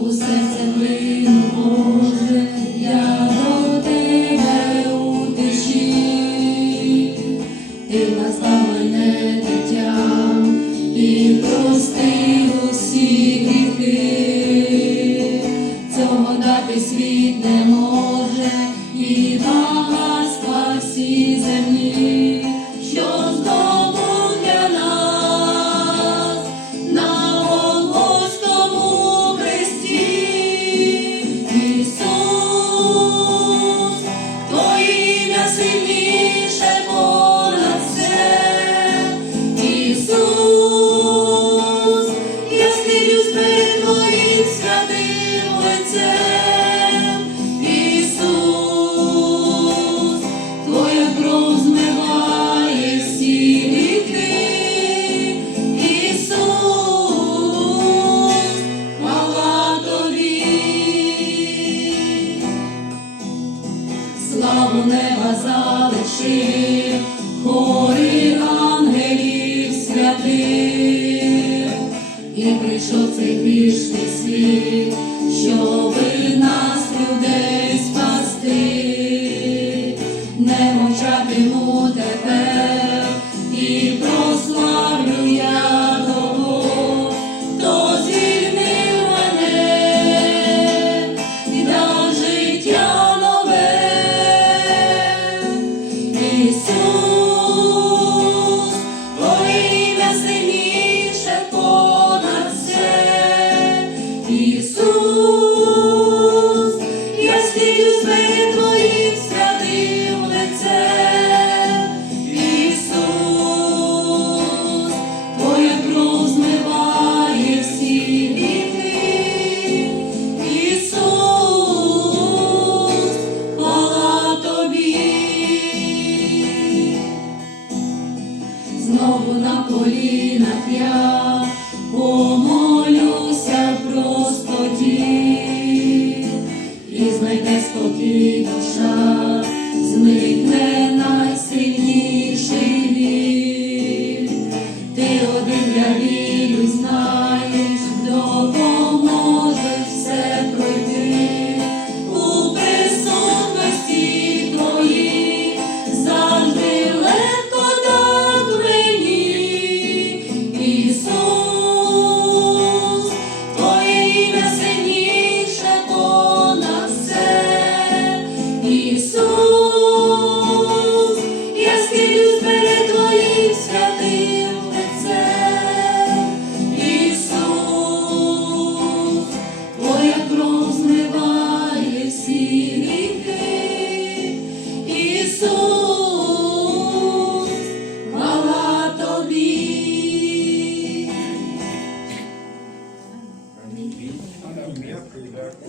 у серце плину, Боже, я до Тебе у тиші. Ти назвав мене дитям і простив усі гріхи. Цього дати світ не може, і багатства всі земні, що здобув для нас на Голгофському хресті. Ісус, Твоє ім'я сильніше понад все. Ісус, я схилюсь перед Твоїм святим лицем. Ісус, Твоя кров змиває всі гріхи. Ісус, хвала Тобі. Славу неба залишив, хори ангелів святих, і прийшов цей грішний світ,